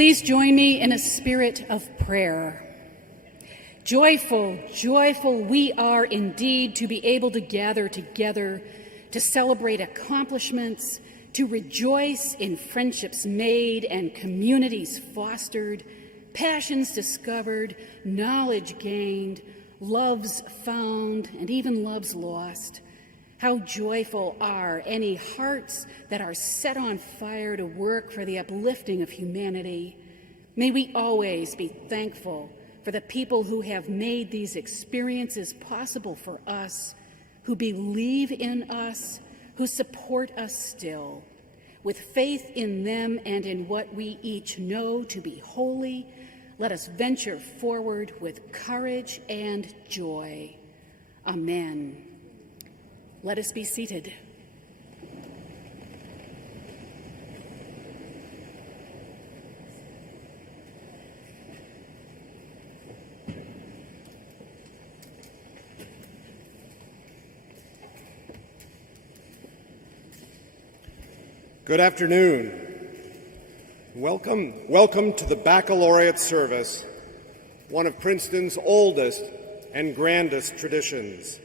Please join me in a spirit of prayer. Joyful, joyful we are indeed to be able to gather together to celebrate accomplishments, to rejoice in friendships made and communities fostered, passions discovered, knowledge gained, loves found, and even loves lost. How joyful are any hearts that are set on fire to work for the uplifting of humanity. May we always be thankful for the people who have made these experiences possible for us, who believe in us, who support us still. With faith in them and in what we each know to be holy, let us venture forward with courage and joy. Amen. Let us be seated. Good afternoon. Welcome to the Baccalaureate service, one of Princeton's oldest and grandest traditions.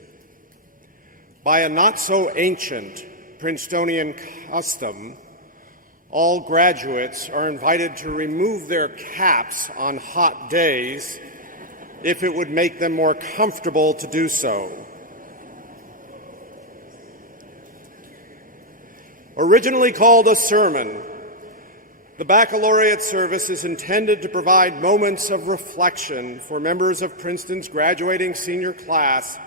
By a not-so-ancient Princetonian custom, all graduates are invited to remove their caps on hot days if it would make them more comfortable to do so. Originally called a sermon, the Baccalaureate service is intended to provide moments of reflection for members of Princeton's graduating senior class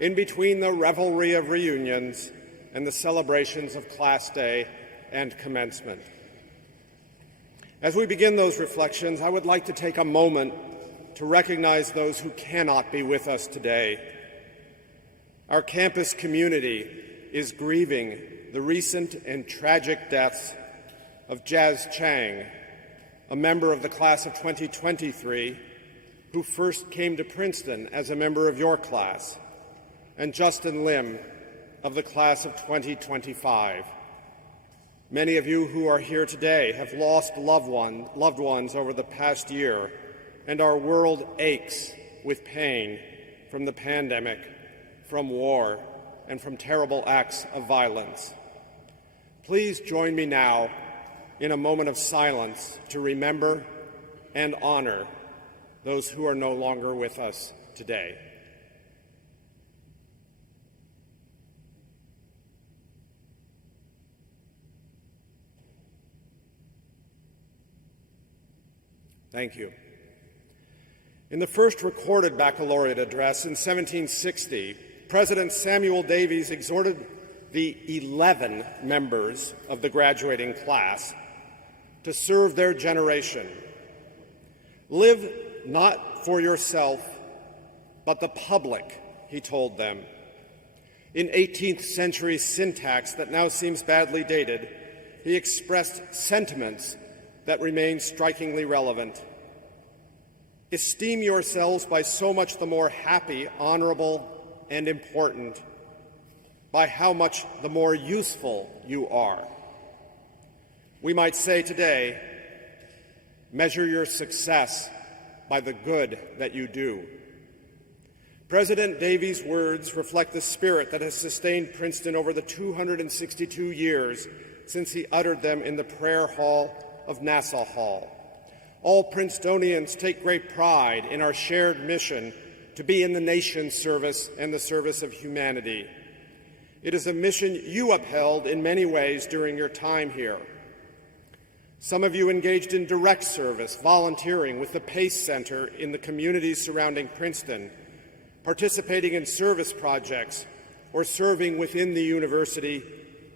in between the revelry of reunions and the celebrations of Class Day and commencement. As we begin those reflections, I would like to take a moment to recognize those who cannot be with us today. Our campus community is grieving the recent and tragic deaths of Jazz Chang, a member of the class of 2023, who first came to Princeton as a member of your class, and Justin Lim of the class of 2025. Many of you who are here today have lost loved ones over the past year, and our world aches with pain from the pandemic, from war, and from terrible acts of violence. Please join me now in a moment of silence to remember and honor those who are no longer with us today. Thank you. In the first recorded baccalaureate address in 1760, President Samuel Davies exhorted the 11 members of the graduating class to serve their generation. Live not for yourself, but the public, he told them. In 18th century syntax that now seems badly dated, he expressed sentiments that remain strikingly relevant. Esteem yourselves by so much the more happy, honorable, and important, by how much the more useful you are. We might say today, measure your success by the good that you do. President Davies' words reflect the spirit that has sustained Princeton over the 262 years since he uttered them in the prayer hall of Nassau Hall. All Princetonians take great pride in our shared mission to be in the nation's service and the service of humanity. It is a mission you upheld in many ways during your time here. Some of you engaged in direct service, volunteering with the PACE Center in the communities surrounding Princeton, participating in service projects, or serving within the university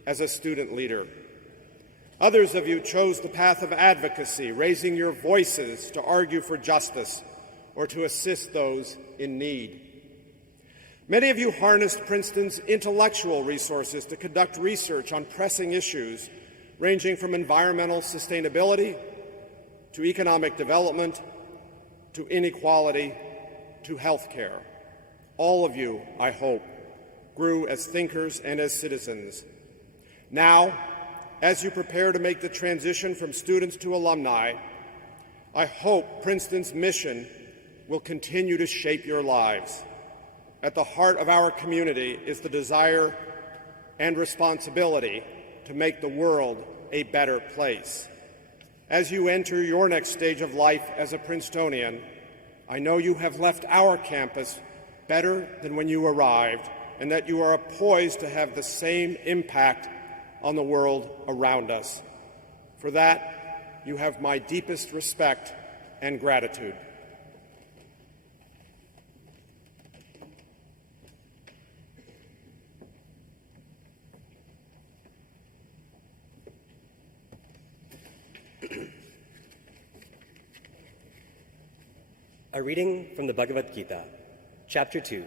as a student leader. Others of you chose the path of advocacy, raising your voices to argue for justice or to assist those in need. Many of you harnessed Princeton's intellectual resources to conduct research on pressing issues ranging from environmental sustainability to economic development to inequality to health care. All of you, I hope, grew as thinkers and as citizens. Now, as you prepare to make the transition from students to alumni, I hope Princeton's mission will continue to shape your lives. At the heart of our community is the desire and responsibility to make the world a better place. As you enter your next stage of life as a Princetonian, I know you have left our campus better than when you arrived, and that you are poised to have the same impact on the world around us. For that, you have my deepest respect and gratitude. A reading from the Bhagavad-gita, Chapter 2,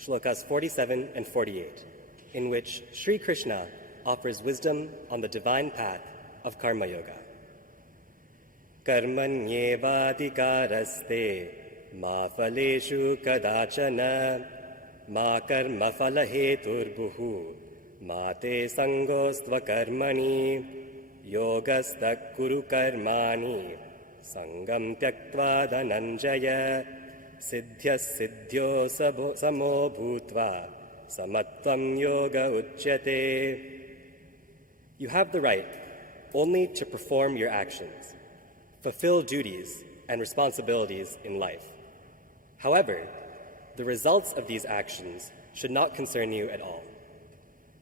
Shlokas 47 and 48, in which Sri Krishna offers wisdom on the divine path of Karma Yoga. Karmanyevadhikaraste ma phaleshu kadachana ma karma phalaheturbuhu ma te sangostva karmani yogastak kuru karmani Sangam tyaktva dhananjaya siddhyas siddhyo samo bhutva samatvam yoga uchyate. You have the right only to perform your actions, fulfill duties and responsibilities in life. However, the results of these actions should not concern you at all.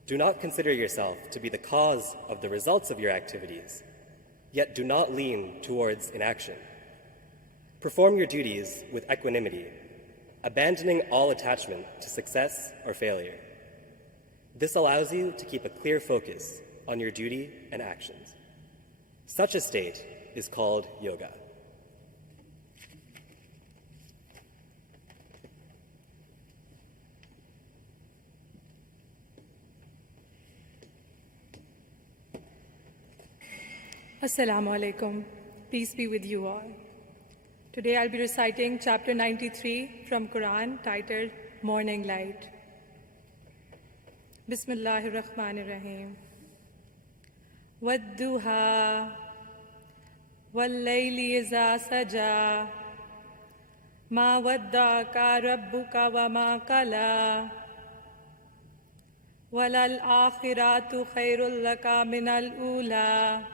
Do not consider yourself to be the cause of the results of your activities, yet do not lean towards inaction. Perform your duties with equanimity, abandoning all attachment to success or failure. This allows you to keep a clear focus on your duty and actions. Such a state is called yoga. Assalamu alaikum. Peace be with you all. Today I'll be reciting chapter 93 from Quran titled Morning Light. Bismillahir Rahmanir Rahim. Wadduha wal-layli iza saja ma wadda'aka rabbuka wa ma qala walal akhiratu khairul laka minal ula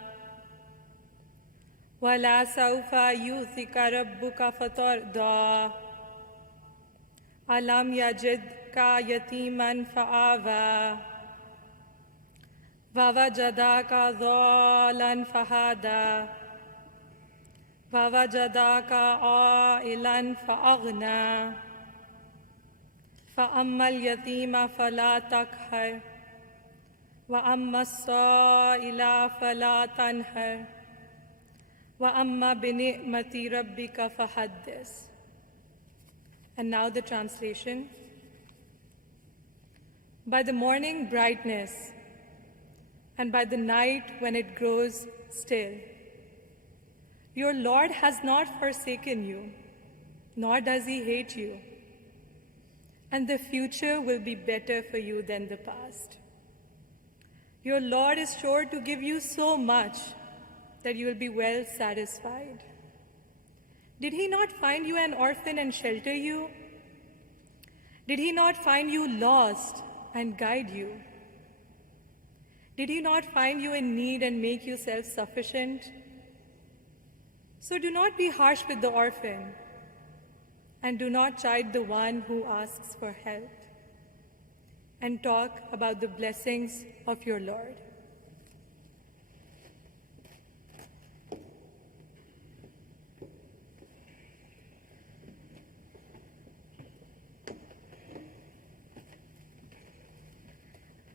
وَلَا سَوْفَ يُؤْتِكَ رَبُّكَ فَتَرْضَىٰ أَلَمْ يَجِدْكَ يَتِيمًا فَآوَىٰ وَوَجَدَكَ ضَالًّا فَهَدَىٰ وَوَجَدَكَ عَائِلًا فَأَغْنَىٰ فَأَمَّا الْيَتِيمَ فَلَا تَقْهَرْ وَأَمَّا السَّائِلَ فَلَا تَنْهَرْ وَأَمَّا بِنِعْمَةِ رَبِّكَ فَحَدِّثْ. And now the translation. By the morning brightness and by the night when it grows still, your Lord has not forsaken you, nor does he hate you, and the future will be better for you than the past. Your Lord is sure to give you so much that you will be well satisfied. Did he not find you an orphan and shelter you? Did he not find you lost and guide you? Did he not find you in need and make you self-sufficient? So do not be harsh with the orphan, and do not chide the one who asks for help, and talk about the blessings of your Lord.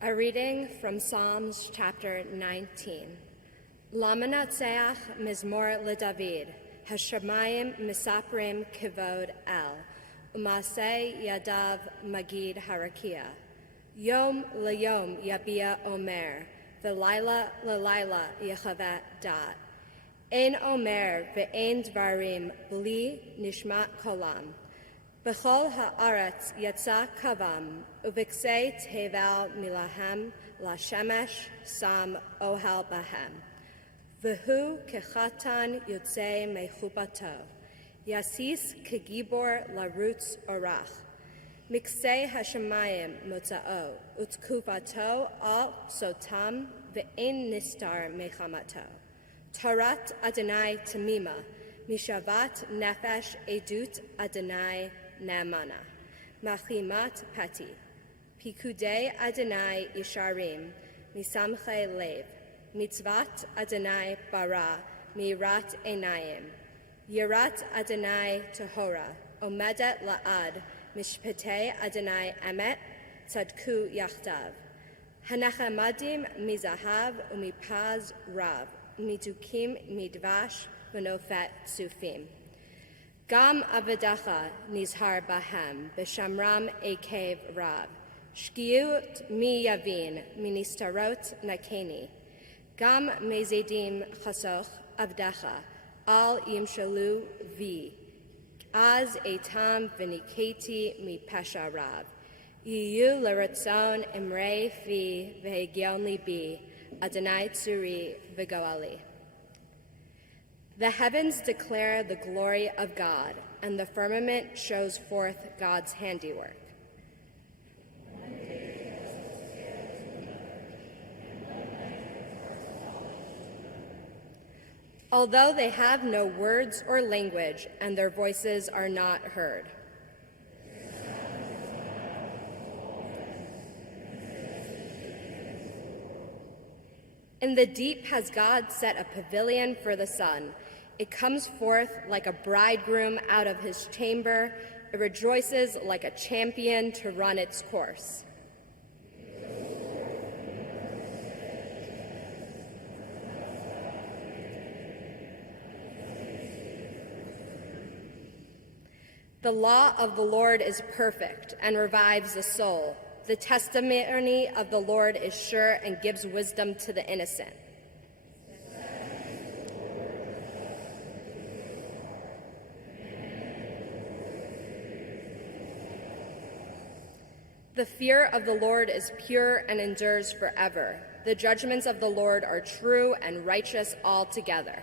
A reading from Psalms chapter 19. Lamanatseach mizmor leDavid, hashamayim misaprim kivod el, umaseh yadav magid harakia. Yom layom yabia omer, v'layla lalayla yechavet dat. Ein omer ve'ein dvarim bli nishmat kolam. B'chol ha'aretz yatsa kavam, uviksei tevel milahem la shemesh sam ohel bahem. V'hu kechatan yotze mechupato, yasis kegibor larutz orach, miksei hashemayim motzao, utzkufato al sotam ve'en nistar mechamato. Tarat Adonai tamima, mishavat nefesh edut Adonai namana, machimat pati, pikudei Adonai isharim, misamche lev, mitzvat Adonai bara, mirat einayim, yirat Adonai tahora, omedet la'ad, mishpatei Adonai emet, tzadku yachdav, hanachamadim mizahav umipaz rav, midukim midvash v'nofet sufim. Gam avadacha nizhar bahem b'shamram ekev rab. Shkiut mi yavin ministarot nakeni. Gam mezedim chasoch avdacha al yimshalu vi. Az etam v'niketi mi pasha rab. Yiyu l'ratzon imrei fi v'hegion libi. Adonai Tzuri V'Goali. The heavens declare the glory of God, and the firmament shows forth God's handiwork. Although they have no words or language, and their voices are not heard. In the deep has God set a pavilion for the sun. It comes forth like a bridegroom out of his chamber. It rejoices like a champion to run its course. The law of the Lord is perfect and revives the soul. The testimony of the Lord is sure and gives wisdom to the innocent. The fear of the Lord is pure and endures forever. The judgments of the Lord are true and righteous altogether.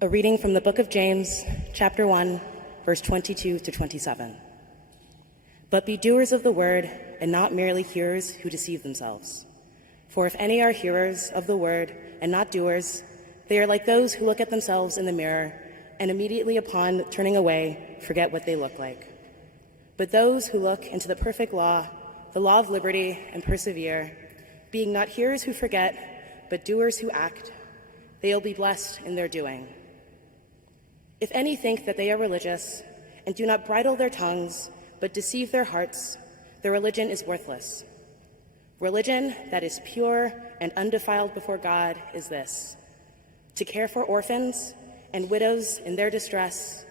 A reading from the book of James, chapter 1, verse 22 to 27. But be doers of the word, and not merely hearers who deceive themselves. For if any are hearers of the word and not doers, they are like those who look at themselves in the mirror and immediately upon turning away forget what they look like. But those who look into the perfect law, the law of liberty, and persevere, being not hearers who forget, but doers who act, they will be blessed in their doing. If any think that they are religious and do not bridle their tongues, but deceive their hearts, their religion is worthless. Religion that is pure and undefiled before God is this: to care for orphans and widows in their distress,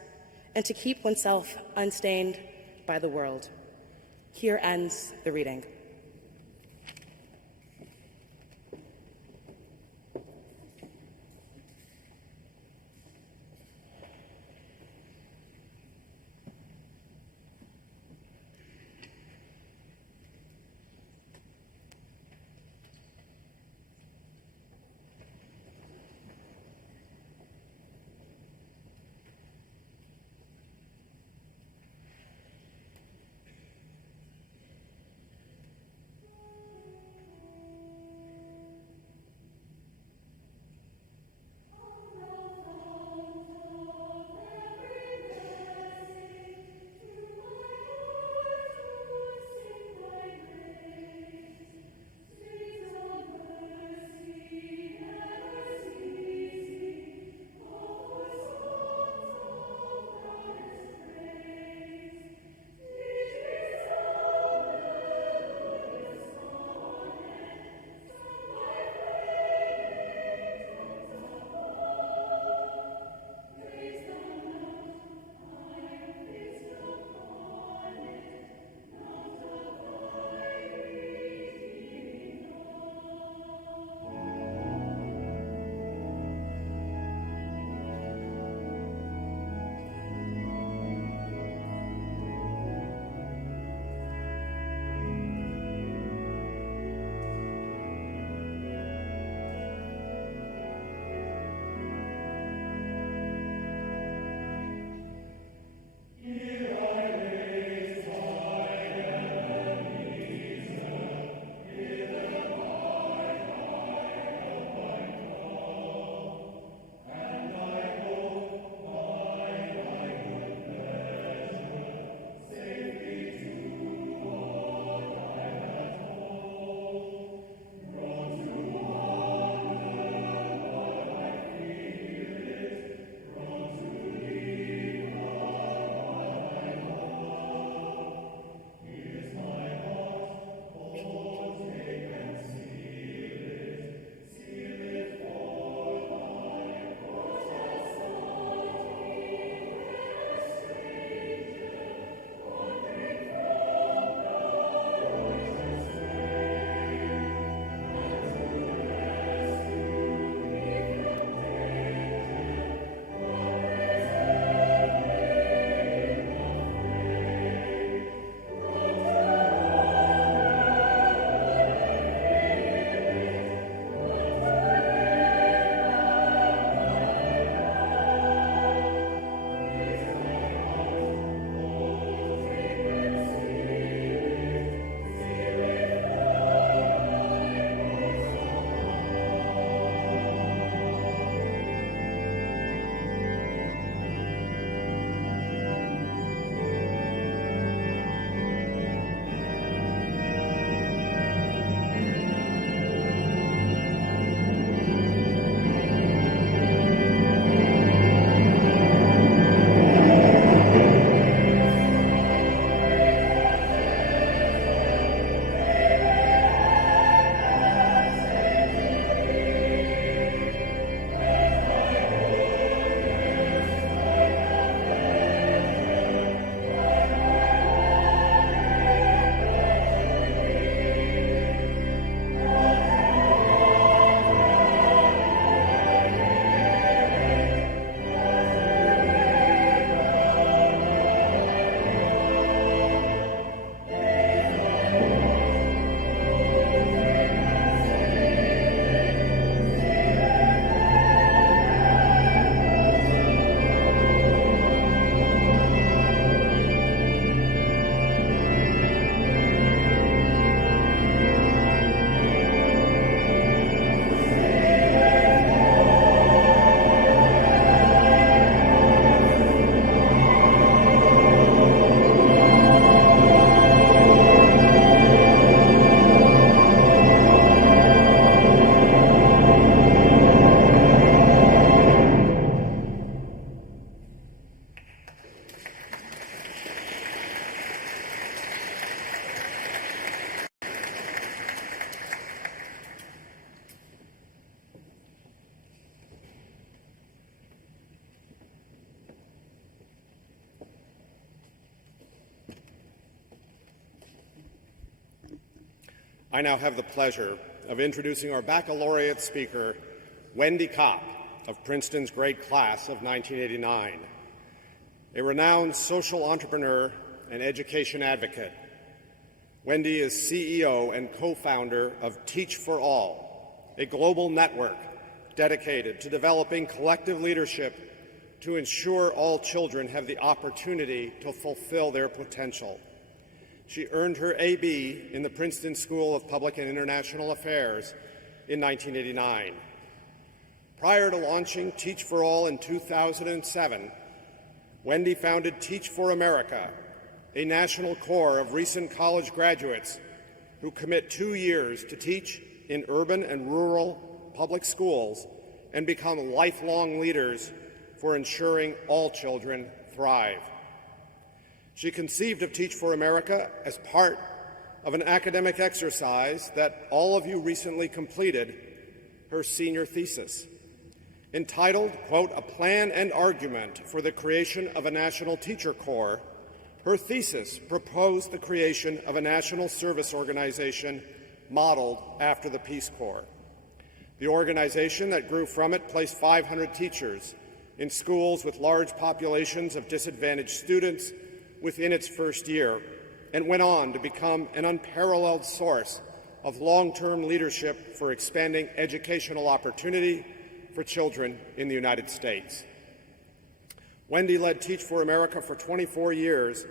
and to keep oneself unstained by the world. Here ends the reading. I now have the pleasure of introducing our baccalaureate speaker, Wendy Kopp of Princeton's great class of 1989, a renowned social entrepreneur and education advocate. Wendy is CEO and co-founder of Teach for All, a global network dedicated to developing collective leadership to ensure all children have the opportunity to fulfill their potential. She earned her AB in the Princeton School of Public and International Affairs in 1989. Prior to launching Teach for All in 2007, Wendy founded Teach for America, a national corps of recent college graduates who commit 2 years to teach in urban and rural public schools and become lifelong leaders for ensuring all children thrive. She conceived of Teach for America as part of an academic exercise that all of you recently completed, her senior thesis. Entitled, quote, "A Plan and Argument for the Creation of a National Teacher Corps," her thesis proposed the creation of a national service organization modeled after the Peace Corps. The organization that grew from it placed 500 teachers in schools with large populations of disadvantaged students within its first year, and went on to become an unparalleled source of long-term leadership for expanding educational opportunity for children in the United States. Wendy led Teach for America for 24 years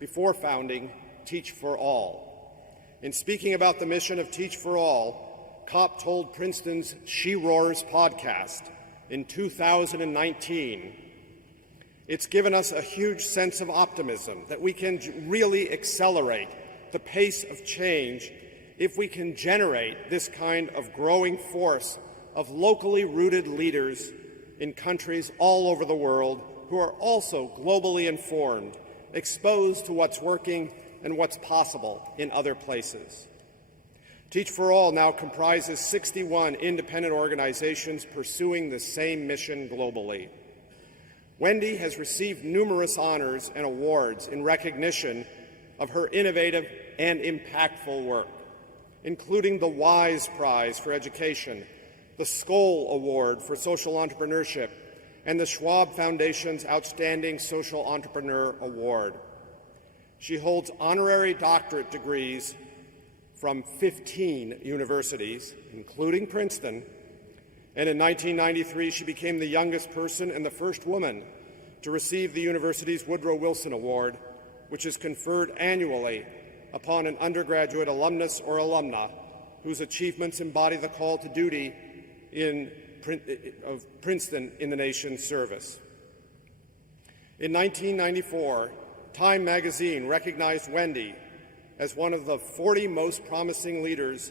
before founding Teach for All. In speaking about the mission of Teach for All, Kopp told Princeton's She Roars podcast in 2019, "It's given us a huge sense of optimism that we can really accelerate the pace of change if we can generate this kind of growing force of locally rooted leaders in countries all over the world who are also globally informed, exposed to what's working and what's possible in other places." Teach for All now comprises 61 independent organizations pursuing the same mission globally. Wendy has received numerous honors and awards in recognition of her innovative and impactful work, including the Wise Prize for Education, the Skoll Award for Social Entrepreneurship, and the Schwab Foundation's Outstanding Social Entrepreneur Award. She holds honorary doctorate degrees from 15 universities, including Princeton, and in 1993 she became the youngest person and the first woman to receive the university's Woodrow Wilson Award, which is conferred annually upon an undergraduate alumnus or alumna whose achievements embody the call to duty of Princeton in the nation's service. In 1994, Time magazine recognized Wendy as one of the 40 most promising leaders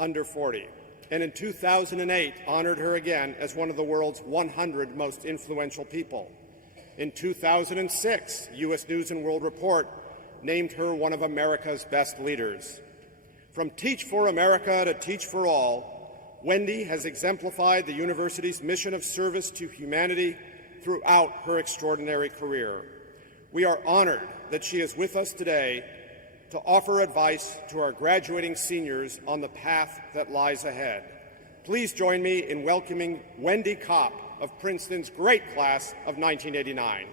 under 40, and in 2008 honored her again as one of the world's 100 most influential people. In 2006, U.S. News & World Report named her one of America's best leaders. From Teach for America to Teach for All, Wendy has exemplified the university's mission of service to humanity throughout her extraordinary career. We are honored that she is with us today to offer advice to our graduating seniors on the path that lies ahead. Please join me in welcoming Wendy Kopp of Princeton's great class of 1989.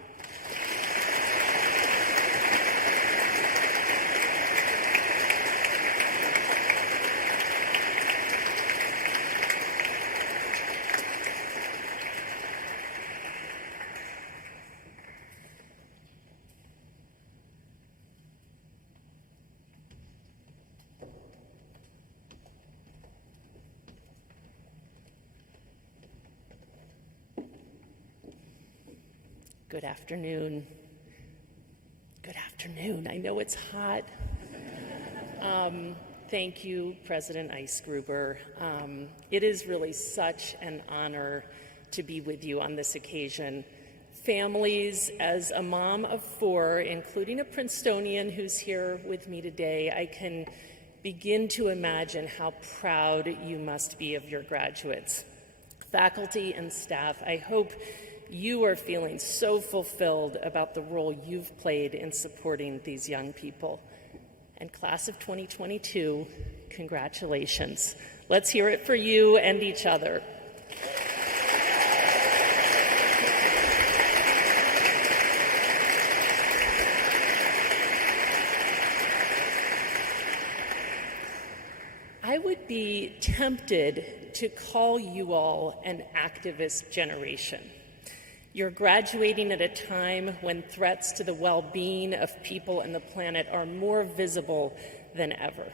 Good afternoon. Good afternoon. I know it's hot. Thank you, President Eisgruber. It is really such an honor to be with you on this occasion. Families, as a mom of 4, including a Princetonian who's here with me today, I can begin to imagine how proud you must be of your graduates. Faculty and staff, I hope you are feeling so fulfilled about the role you've played in supporting these young people. And class of 2022, Congratulations. Let's hear it for you and each other. I would be tempted to call you all an activist generation. You're graduating at a time when threats to the well-being of people and the planet are more visible than ever.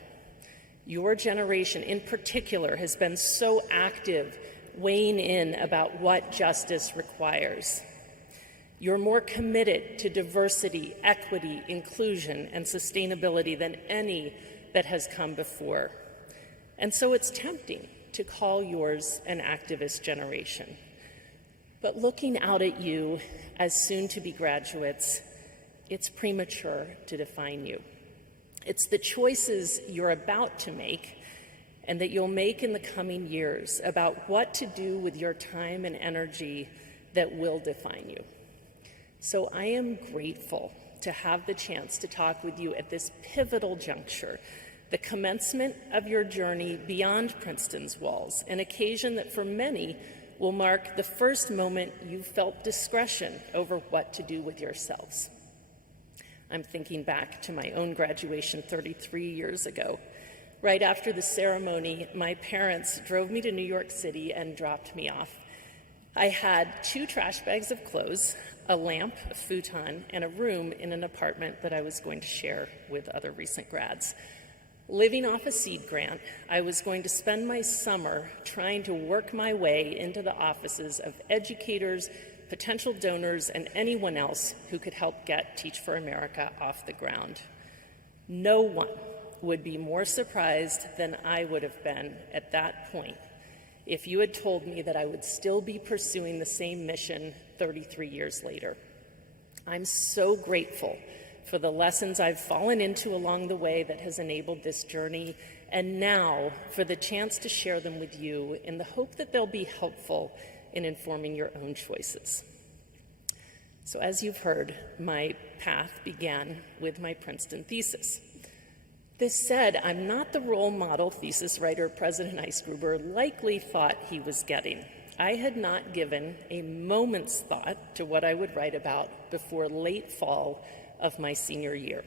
Your generation in particular has been so active, weighing in about what justice requires. You're more committed to diversity, equity, inclusion, and sustainability than any that has come before. And so it's tempting to call yours an activist generation. But looking out at you as soon-to-be graduates, it's premature to define you. It's the choices you're about to make and that you'll make in the coming years about what to do with your time and energy that will define you. So I am grateful to have the chance to talk with you at this pivotal juncture, the commencement of your journey beyond Princeton's walls, an occasion that for many will mark the first moment you felt discretion over what to do with yourselves. I'm thinking back to my own graduation 33 years ago. Right after the ceremony, my parents drove me to New York City and dropped me off. I had 2 trash bags of clothes, a lamp, a futon, and a room in an apartment that I was going to share with other recent grads. Living off a seed grant, I was going to spend my summer trying to work my way into the offices of educators, potential donors, and anyone else who could help get Teach for America off the ground. No one would be more surprised than I would have been at that point if you had told me that I would still be pursuing the same mission 33 years later. I'm so grateful for the lessons I've fallen into along the way that has enabled this journey, and now for the chance to share them with you in the hope that they'll be helpful in informing your own choices. So as you've heard, my path began with my Princeton thesis. This said, I'm not the role model thesis writer President Eisgruber likely thought he was getting. I had not given a moment's thought to what I would write about before late fall of my senior year.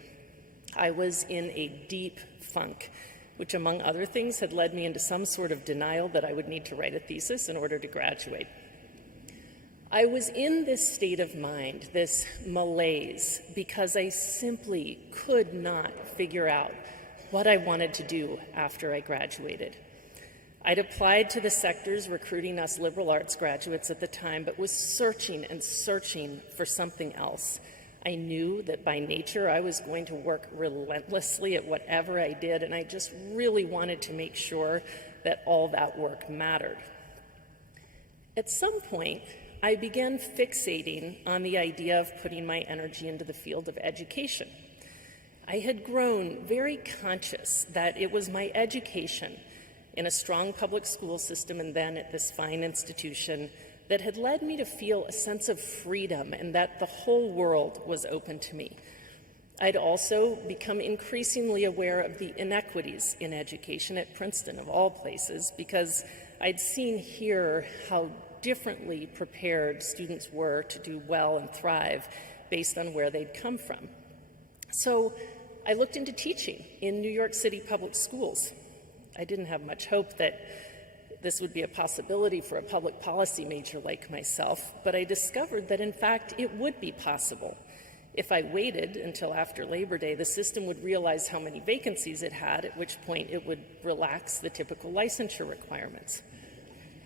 I was in a deep funk, which among other things had led me into some sort of denial that I would need to write a thesis in order to graduate. I was in this state of mind, this malaise, because I simply could not figure out what I wanted to do after I graduated. I'd applied to the sectors recruiting us liberal arts graduates at the time, but was searching and searching for something else. I knew that by nature I was going to work relentlessly at whatever I did, and I just really wanted to make sure that all that work mattered. At some point, I began fixating on the idea of putting my energy into the field of education. I had grown very conscious that it was my education in a strong public school system and then at this fine institution that had led me to feel a sense of freedom and that the whole world was open to me. I'd also become increasingly aware of the inequities in education at Princeton, of all places, because I'd seen here how differently prepared students were to do well and thrive based on where they'd come from. So I looked into teaching in New York City public schools. I didn't have much hope that this would be a possibility for a public policy major like myself, but I discovered that in fact it would be possible. If I waited until after Labor Day, the system would realize how many vacancies it had, at which point it would relax the typical licensure requirements.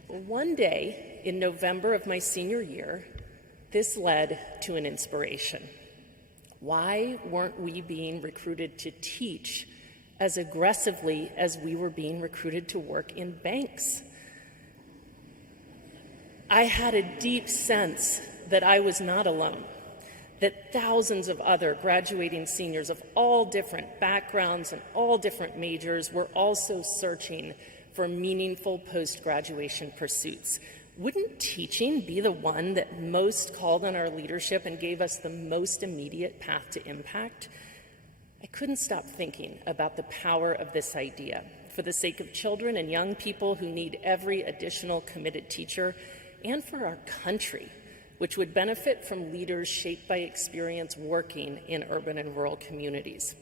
Well, one day in November of my senior year, this led to an inspiration. Why weren't we being recruited to teach as aggressively as we were being recruited to work in banks? I had a deep sense that I was not alone, that thousands of other graduating seniors of all different backgrounds and all different majors were also searching for meaningful post-graduation pursuits. Wouldn't teaching be the one that most called on our leadership and gave us the most immediate path to impact? I couldn't stop thinking about the power of this idea. for the sake of children and young people who need every additional committed teacher, and for our country, which would benefit from leaders shaped by experience working in urban and rural communities.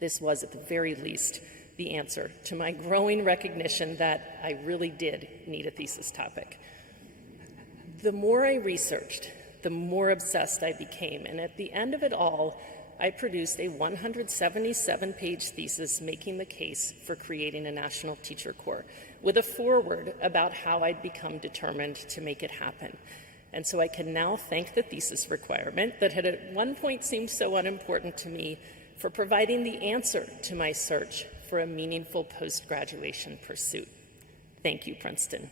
This was, at the very least, the answer to my growing recognition that I really did need a thesis topic. The more I researched, the more obsessed I became, and at the end of it all, I produced a 177-page thesis making the case for creating a National Teacher Corps, with a foreword about how I'd become determined to make it happen. And so I can now thank the thesis requirement that had at one point seemed so unimportant to me for providing the answer to my search for a meaningful post-graduation pursuit. Thank you, Princeton.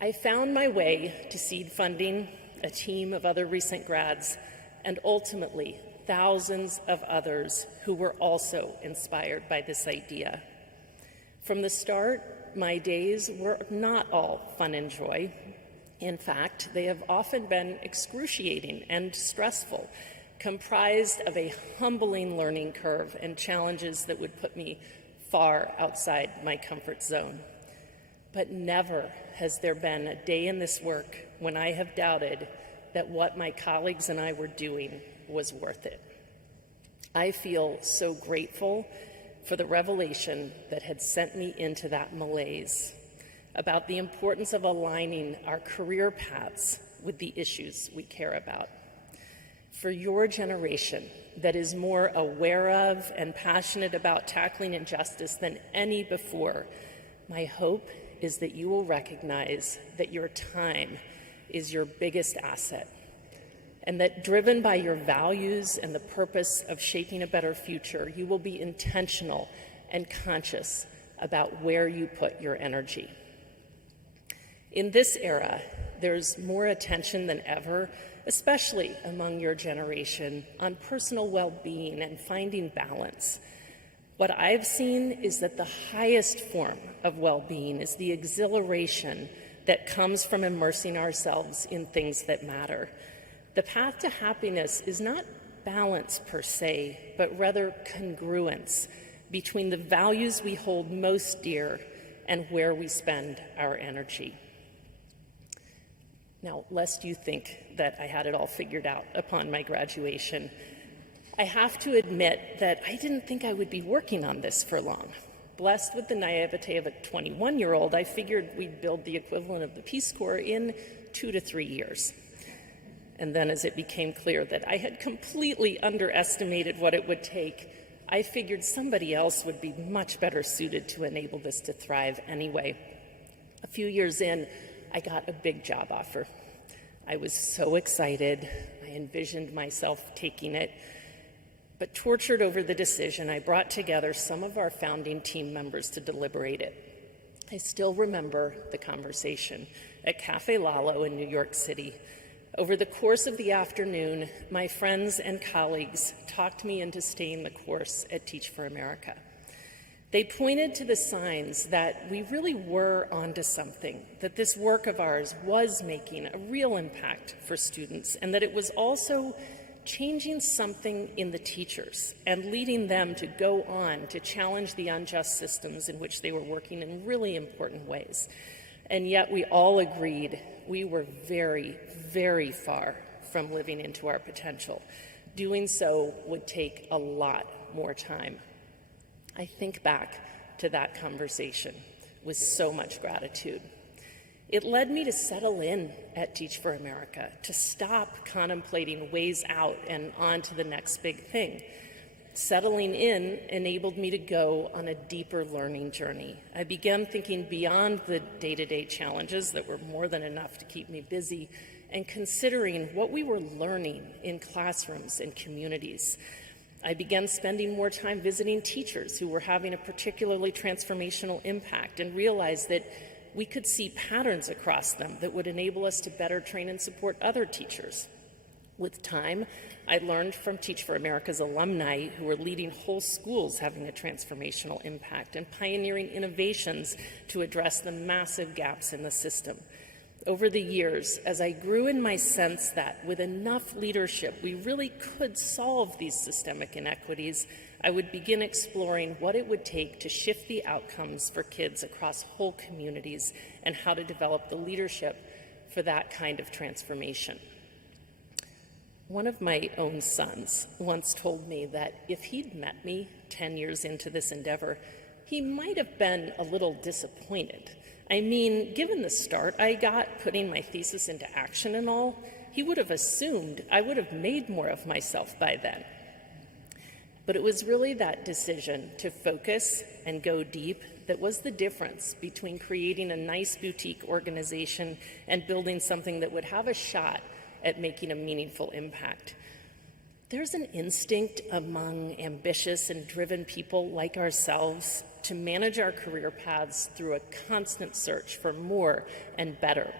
I found my way to seed funding, a team of other recent grads, and ultimately thousands of others who were also inspired by this idea. From the start, my days were not all fun and joy. In fact, they have often been excruciating and stressful, comprised of a humbling learning curve and challenges that would put me far outside my comfort zone. But never has there been a day in this work when I have doubted that what my colleagues and I were doing was worth it. I feel so grateful for the revelation that had sent me into that malaise about the importance of aligning our career paths with the issues we care about. For your generation that is more aware of and passionate about tackling injustice than any before, my hope is that you will recognize that your time is your biggest asset, and that driven by your values and the purpose of shaping a better future, you will be intentional and conscious about where you put your energy. In this era, there's more attention than ever, especially among your generation, on personal well-being and finding balance. What I've seen is that the highest form of well-being is the exhilaration that comes from immersing ourselves in things that matter. The path to happiness is not balance per se, but rather congruence between the values we hold most dear and where we spend our energy. Now, lest you think that I had it all figured out upon my graduation, I have to admit that I didn't think I would be working on this for long. Blessed with the naivete of a 21-year-old, I figured we'd build the equivalent of the Peace Corps in 2 to 3 years. And then as it became clear that I had completely underestimated what it would take, I figured somebody else would be much better suited to enable this to thrive anyway. A few years in, I got a big job offer. I was so excited. I envisioned myself taking it. But tortured over the decision, I brought together some of our founding team members to deliberate it. I still remember the conversation at Cafe Lalo in New York City. Over the course of the afternoon, my friends and colleagues talked me into staying the course at Teach for America. They pointed to the signs that we really were onto something, that this work of ours was making a real impact for students, and that it was also changing something in the teachers and leading them to go on to challenge the unjust systems in which they were working in really important ways. And yet we all agreed we were very, very far from living into our potential. Doing so would take a lot more time. I think back to that conversation with so much gratitude. It led me to settle in at Teach for America, to stop contemplating ways out and on to the next big thing. Settling in enabled me to go on a deeper learning journey. I began thinking beyond the day-to-day challenges that were more than enough to keep me busy, and considering what we were learning in classrooms and communities. I began spending more time visiting teachers who were having a particularly transformational impact, and realized that we could see patterns across them that would enable us to better train and support other teachers. With time, I learned from Teach for America's alumni who were leading whole schools having a transformational impact and pioneering innovations to address the massive gaps in the system. Over the years, as I grew in my sense that with enough leadership, we really could solve these systemic inequities, I would begin exploring what it would take to shift the outcomes for kids across whole communities and how to develop the leadership for that kind of transformation. One of my own sons once told me that if he'd met me 10 years into this endeavor, he might have been a little disappointed. I mean, given the start I got putting my thesis into action and all, he would have assumed I would have made more of myself by then. But it was really that decision to focus and go deep that was the difference between creating a nice boutique organization and building something that would have a shot at making a meaningful impact. There's an instinct among ambitious and driven people like ourselves to manage our career paths through a constant search for more and better.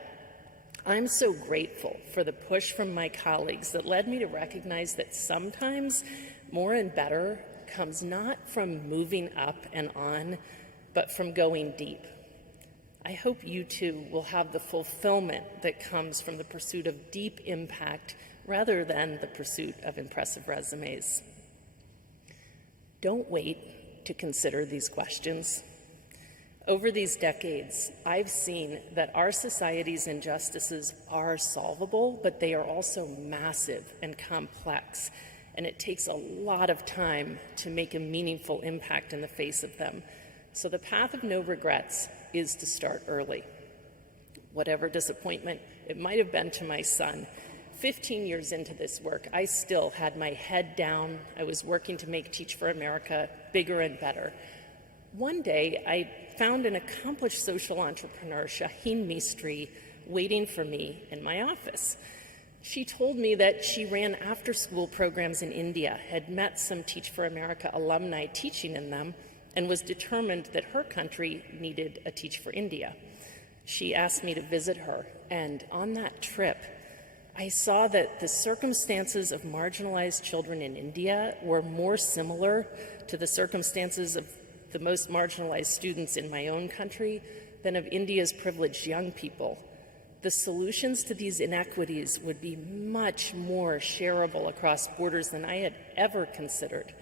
I'm so grateful for the push from my colleagues that led me to recognize that sometimes more and better comes not from moving up and on, but from going deep. I hope you too will have the fulfillment that comes from the pursuit of deep impact rather than the pursuit of impressive resumes. Don't wait to consider these questions. Over these decades, I've seen that our society's injustices are solvable, but they are also massive and complex, and it takes a lot of time to make a meaningful impact in the face of them. So the path of no regrets is to start early. Whatever disappointment it might have been to my son, 15 years into this work, I still had my head down. I was working to make Teach for America bigger and better. One day, I found an accomplished social entrepreneur, Shaheen Mistry, waiting for me in my office. She told me that she ran after-school programs in India, had met some Teach for America alumni teaching in them, and was determined that her country needed a Teach for India. She asked me to visit her, and on that trip, I saw that the circumstances of marginalized children in India were more similar to the circumstances of the most marginalized students in my own country than of India's privileged young people. The solutions to these inequities would be much more shareable across borders than I had ever considered.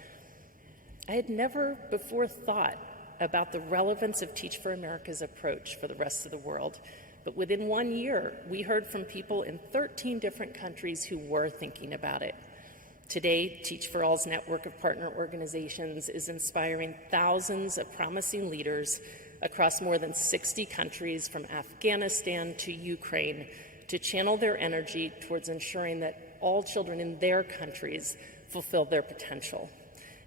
I had never before thought about the relevance of Teach for America's approach for the rest of the world. But within 1 year, we heard from people in 13 different countries who were thinking about it. Today, Teach for All's network of partner organizations is inspiring thousands of promising leaders across more than 60 countries, from Afghanistan to Ukraine, to channel their energy towards ensuring that all children in their countries fulfill their potential.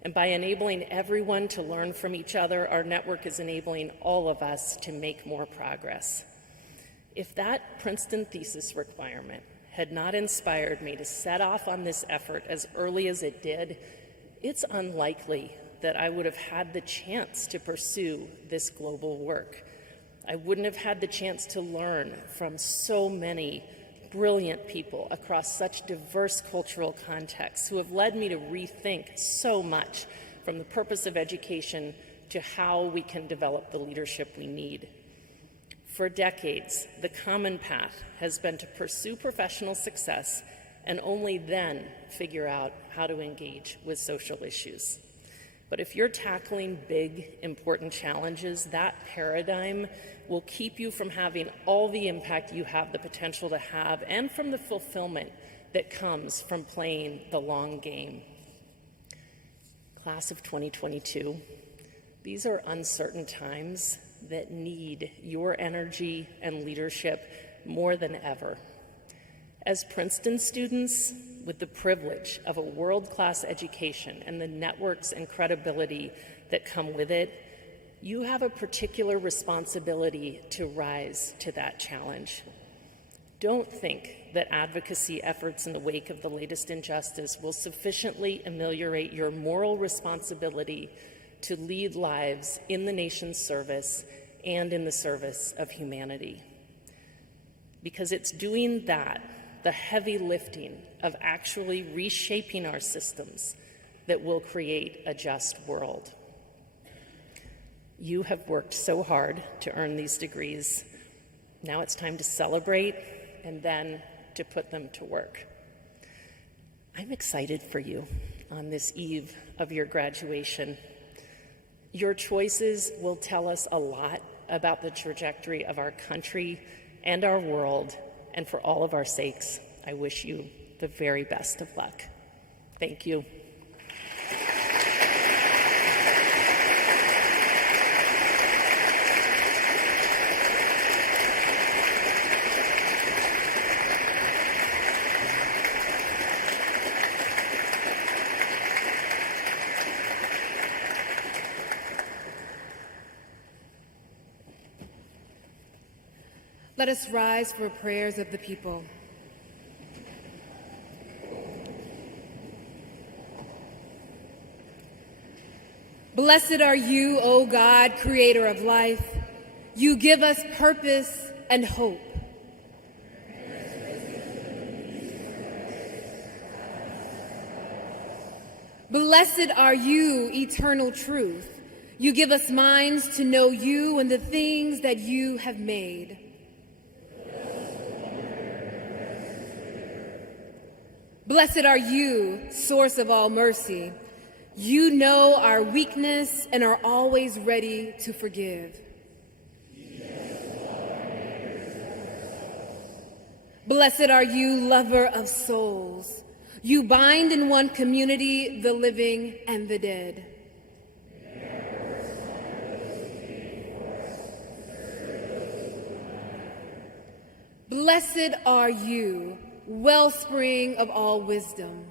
And by enabling everyone to learn from each other, our network is enabling all of us to make more progress. If that Princeton thesis requirement had not inspired me to set off on this effort as early as it did, it's unlikely that I would have had the chance to pursue this global work. I wouldn't have had the chance to learn from so many brilliant people across such diverse cultural contexts who have led me to rethink so much, from the purpose of education to how we can develop the leadership we need. For decades, the common path has been to pursue professional success and only then figure out how to engage with social issues. But if you're tackling big, important challenges, that paradigm will keep you from having all the impact you have the potential to have, and from the fulfillment that comes from playing the long game. Class of 2022, these are uncertain times that need your energy and leadership more than ever. As Princeton students, with the privilege of a world-class education and the networks and credibility that come with it, you have a particular responsibility to rise to that challenge. Don't think that advocacy efforts in the wake of the latest injustice will sufficiently ameliorate your moral responsibility to lead lives in the nation's service and in the service of humanity. Because it's doing that, the heavy lifting of actually reshaping our systems, that will create a just world. You have worked so hard to earn these degrees. Now it's time to celebrate and then to put them to work. I'm excited for you on this eve of your graduation. Your choices will tell us a lot about the trajectory of our country and our world, and for all of our sakes, I wish you the very best of luck. Thank you. Let us rise for prayers of the people. Blessed are you, O God, creator of life. You give us purpose and hope. Blessed are you, eternal truth. You give us minds to know you and the things that you have made. Blessed are you, source of all mercy. You know our weakness and are always ready to forgive. Blessed are you, lover of souls. You bind in one community the living and the dead. Blessed are you, wellspring of all wisdom.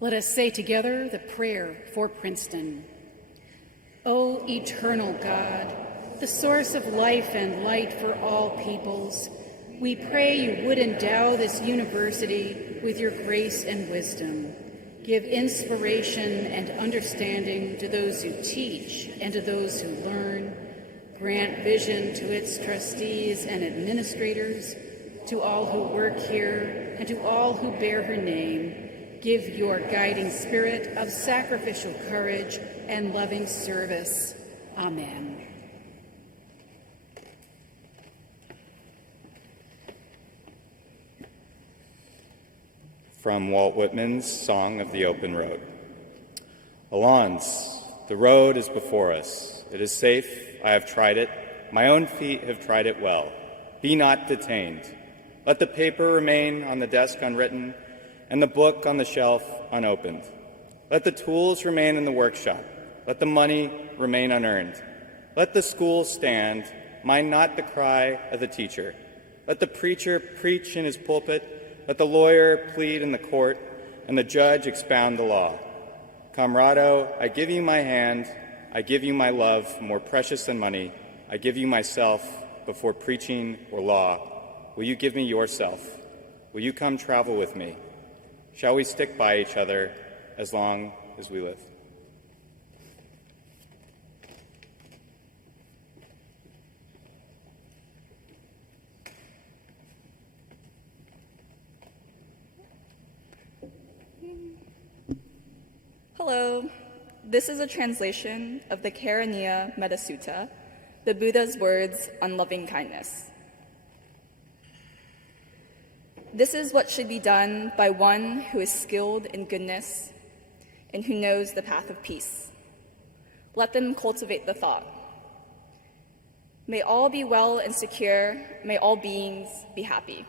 Let us say together the prayer for Princeton. O eternal God, the source of life and light for all peoples, we pray you would endow this university with your grace and wisdom. Give inspiration and understanding to those who teach and to those who learn. Grant vision to its trustees and administrators, to all who work here, and to all who bear her name. Give your guiding spirit of sacrificial courage and loving service. Amen. From Walt Whitman's Song of the Open Road. Allons, the road is before us. It is safe. I have tried it. My own feet have tried it well. Be not detained. Let the paper remain on the desk unwritten, and the book on the shelf unopened. Let the tools remain in the workshop. Let the money remain unearned. Let the school stand, mind not the cry of the teacher. Let the preacher preach in his pulpit. Let the lawyer plead in the court, and the judge expound the law. Comrado, I give you my hand. I give you my love, more precious than money. I give you myself before preaching or law. Will you give me yourself? Will you come travel with me? Shall we stick by each other as long as we live? Hello. This is a translation of the Karaniya Metta Sutta, the Buddha's words on loving kindness. This is what should be done by one who is skilled in goodness and who knows the path of peace. Let them cultivate the thought. May all be well and secure. May all beings be happy.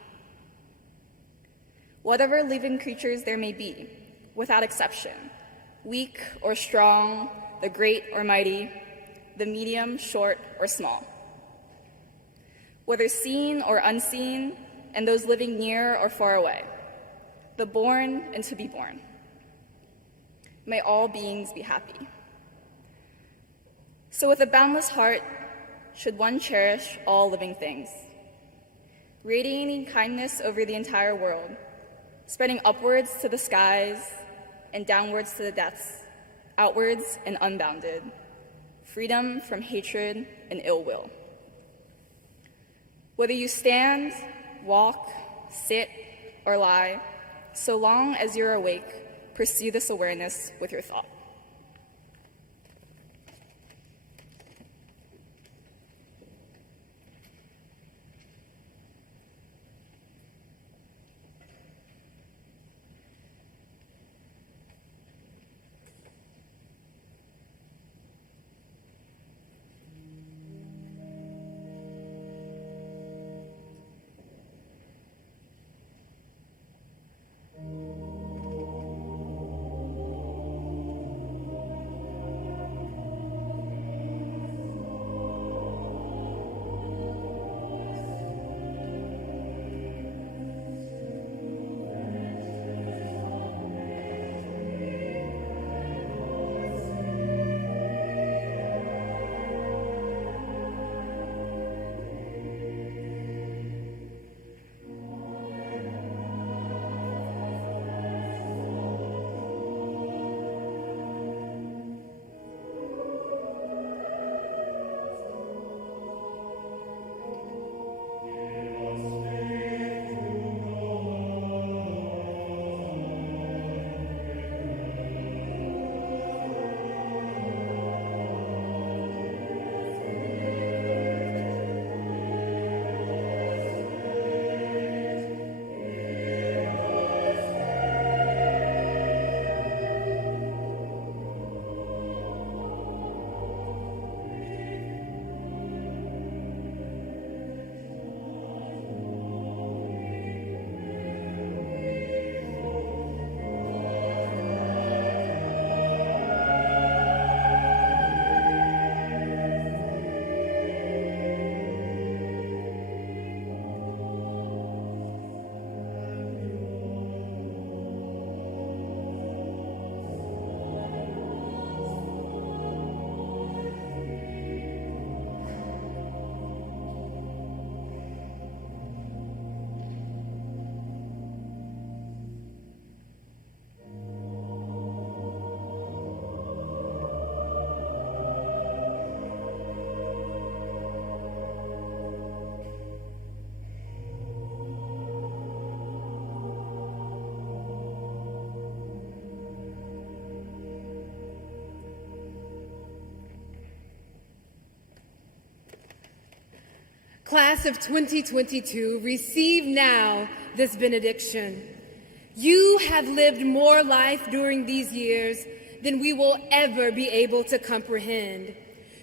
Whatever living creatures there may be, without exception, weak or strong, the great or mighty, the medium, short, or small. Whether seen or unseen, and those living near or far away, the born and to be born. May all beings be happy. So with a boundless heart, should one cherish all living things, radiating kindness over the entire world, spreading upwards to the skies and downwards to the depths, outwards and unbounded, freedom from hatred and ill will. Whether you stand, walk, sit, or lie, so long as you're awake, pursue this awareness with your thought. Class of 2022, receive now this benediction. You have lived more life during these years than we will ever be able to comprehend.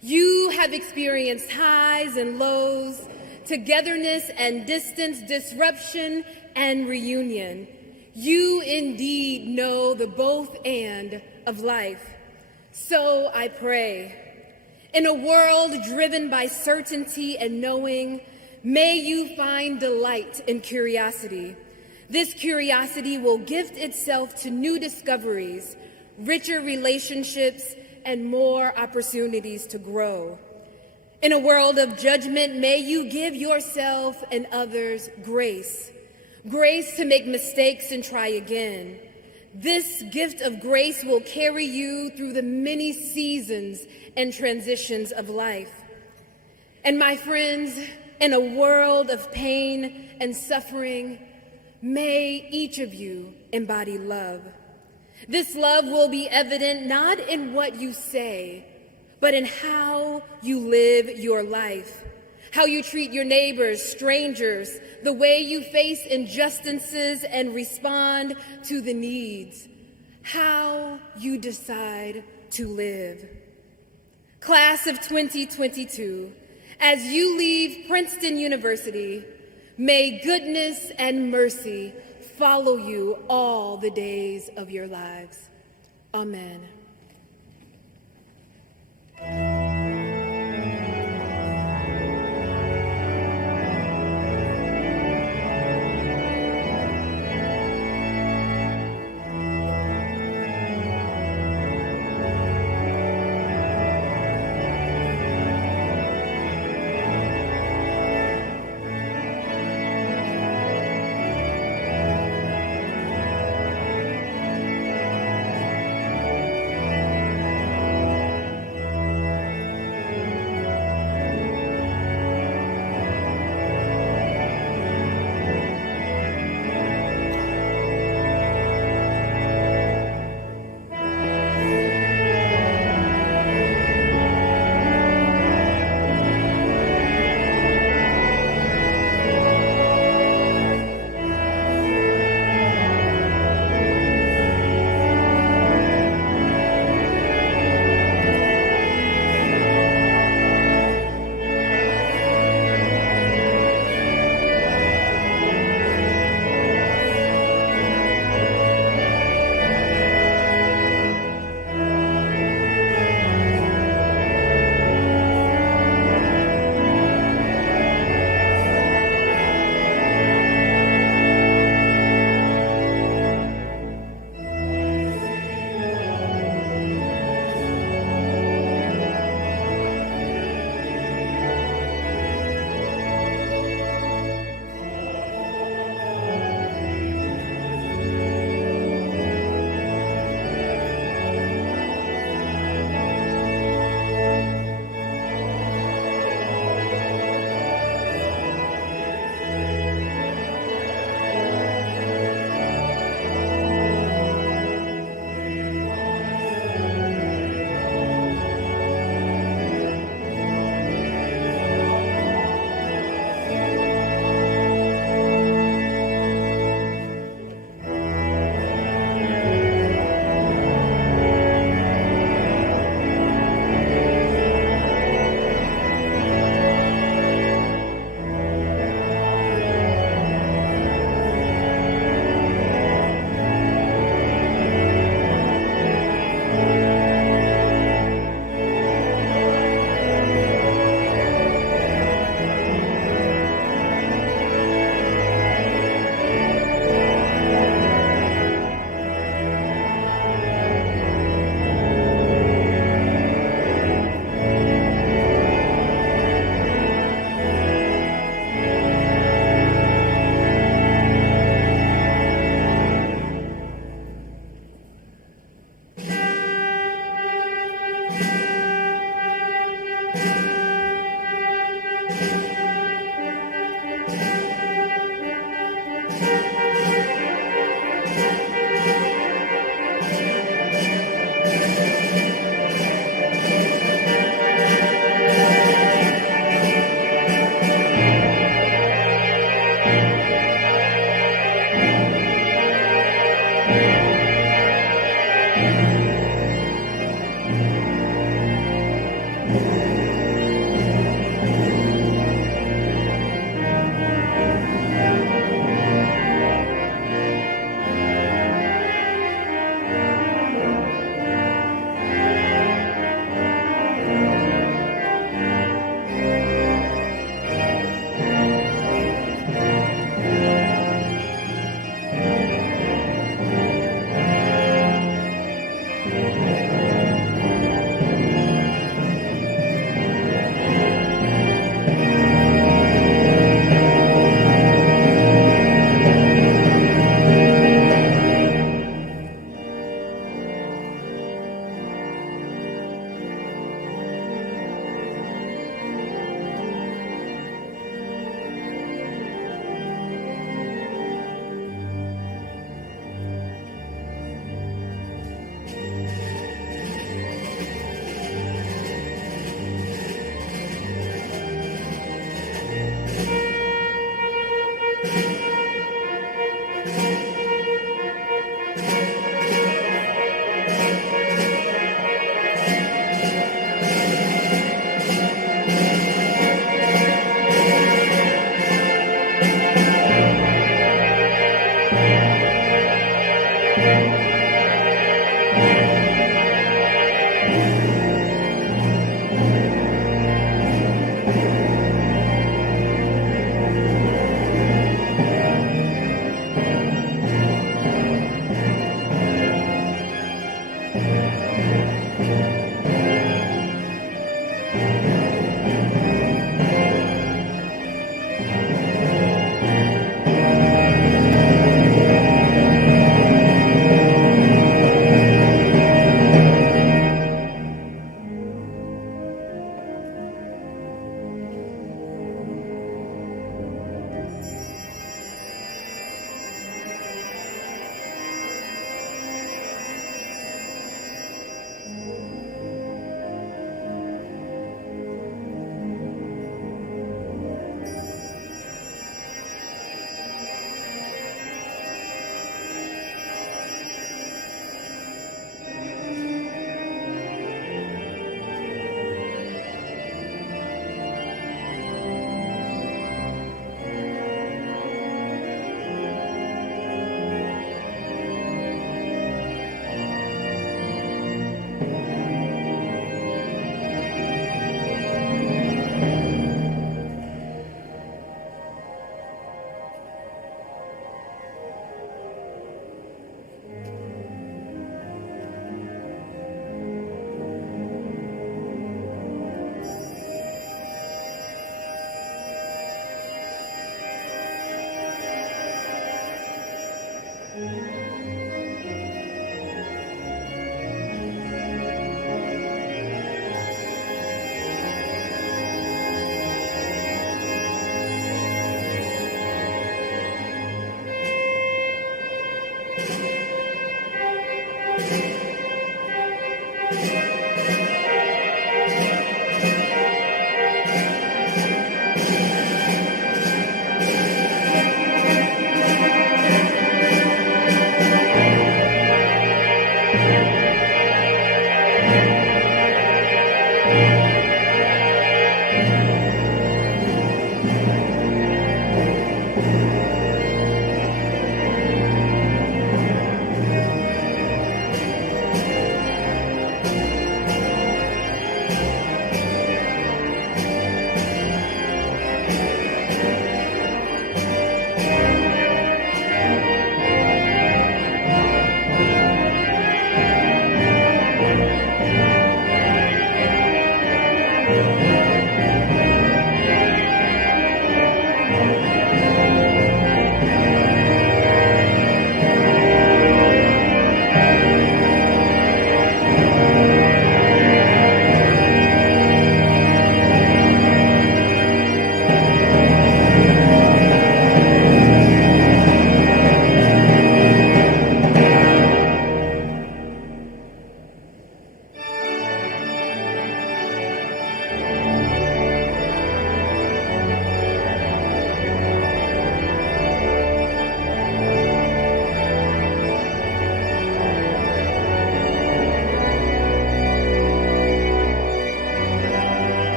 You have experienced highs and lows, togetherness and distance, disruption and reunion. You indeed know the both and of life. So I pray, in a world driven by certainty and knowing, may you find delight in curiosity. This curiosity will gift itself to new discoveries, richer relationships, and more opportunities to grow. In a world of judgment, may you give yourself and others grace. Grace to make mistakes and try again. This gift of grace will carry you through the many seasons and transitions of life. And my friends, in a world of pain and suffering, may each of you embody love. This love will be evident not in what you say, but in how you live your life, how you treat your neighbors, strangers, the way you face injustices and respond to the needs, how you decide to live. Class of 2022, as you leave Princeton University, may goodness and mercy follow you all the days of your lives. Amen. Amen.